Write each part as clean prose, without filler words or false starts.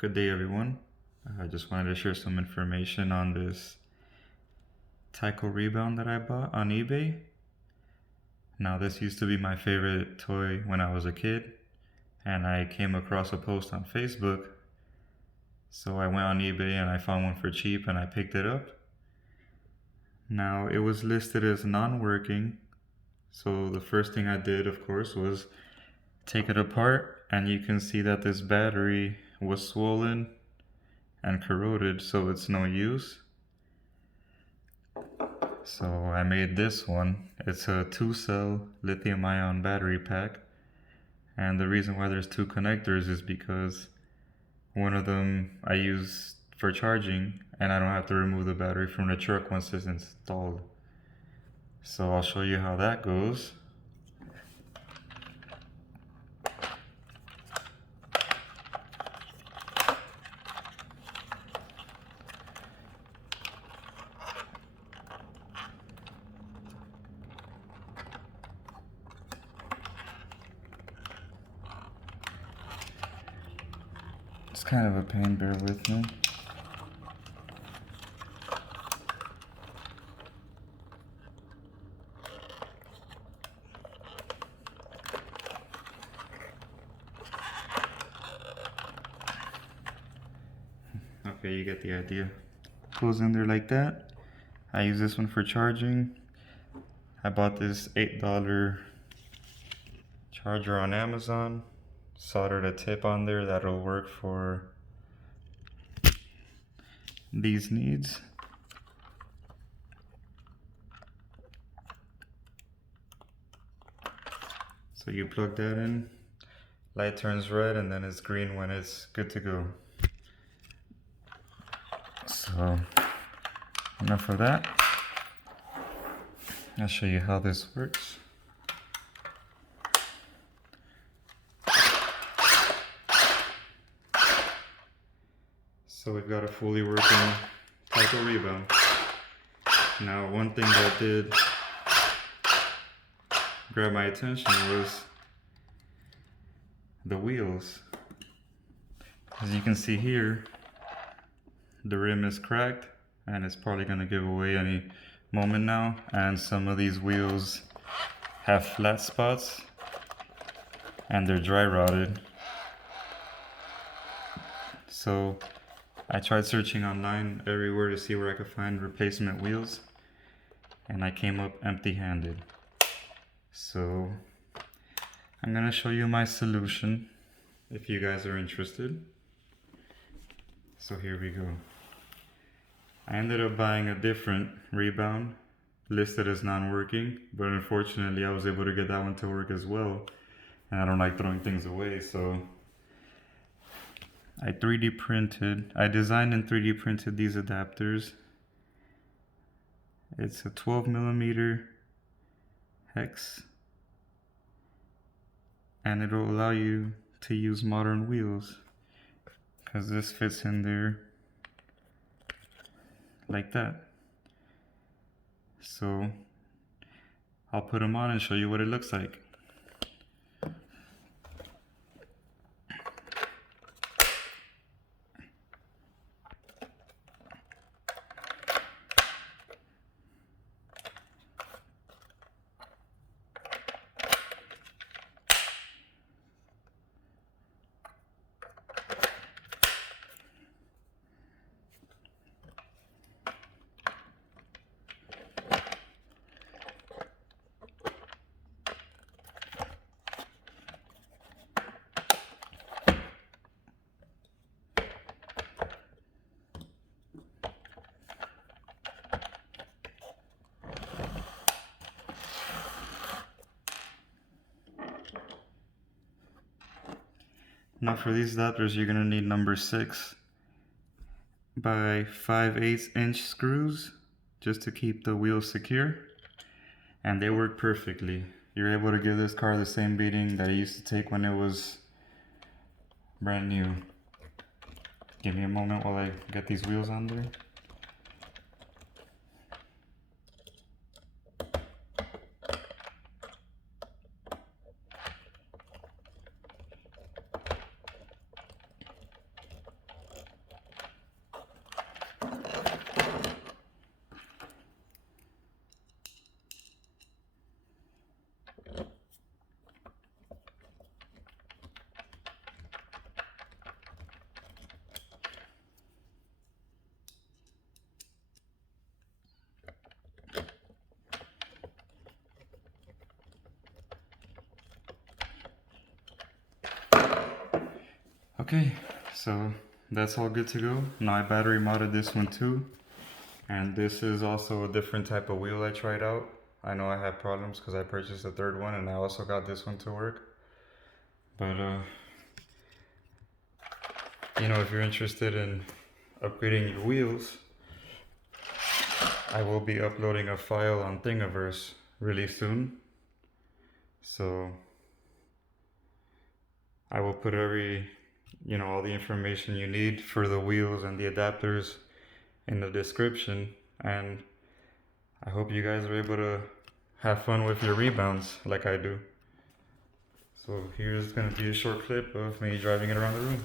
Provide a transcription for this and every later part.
Good day, everyone. I just wanted to share some information on this Tyco rebound that I bought on eBay. Now, this used to be my favorite toy when I was a kid, and I came across a post on Facebook. So I went on eBay and I found one for cheap and I picked it up. Now, it was listed as non-working. So the first thing I did, of course, was take it apart, and you can see that this battery was swollen and corroded, so it's no use. So I made this one. It's a 2-cell lithium-ion battery pack, and the reason why there's two connectors is because one of them I use for charging, and I don't have to remove the battery from the truck once it's installed. So I'll show you how that goes. It's kind of a pain, bear with me. Okay, you get the idea. Goes in there like that. I use this one for charging. I bought this $8 charger on Amazon. Soldered a tip on there that'll work for these needs. So you plug that in, light turns red, and then it's green when it's good to go. So enough of that. I'll show you how this works. So we've got a fully working Tyco rebound. Now, one thing that did grab my attention was the wheels. As you can see here, the rim is cracked and it's probably going to give away any moment now, and some of these wheels have flat spots and they're dry rotted. So I tried searching online everywhere to see where I could find replacement wheels, and I came up empty-handed. So I'm gonna show you my solution if you guys are interested. So here we go. I ended up buying a different rebound listed as non-working, but unfortunately I was able to get that one to work as well, and I don't like throwing things away, so I designed and 3D printed these adapters. It's a 12mm hex, and it'll allow you to use modern wheels because this fits in there like that. So I'll put them on and show you what it looks like. Now for these adapters, you're gonna need number 6 by 5/8 inch screws just to keep the wheels secure, and they work perfectly. You're able to give this car the same beating that it used to take when it was brand new. Give me a moment while I get these wheels on there. Okay, so that's all good to go. Now I battery modded this one too. And this is also a different type of wheel I tried out. I know I had problems because I purchased a third one and I also got this one to work. But you know, if you're interested in upgrading your wheels, I will be uploading a file on Thingiverse really soon. So I will put all the information you need for the wheels and the adapters in the description. And I hope you guys are able to have fun with your rebounds like I do. So here's gonna be a short clip of me driving it around the room.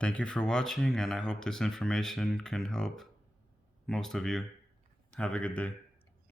Thank you for watching, and I hope this information can help most of you. Have a good day.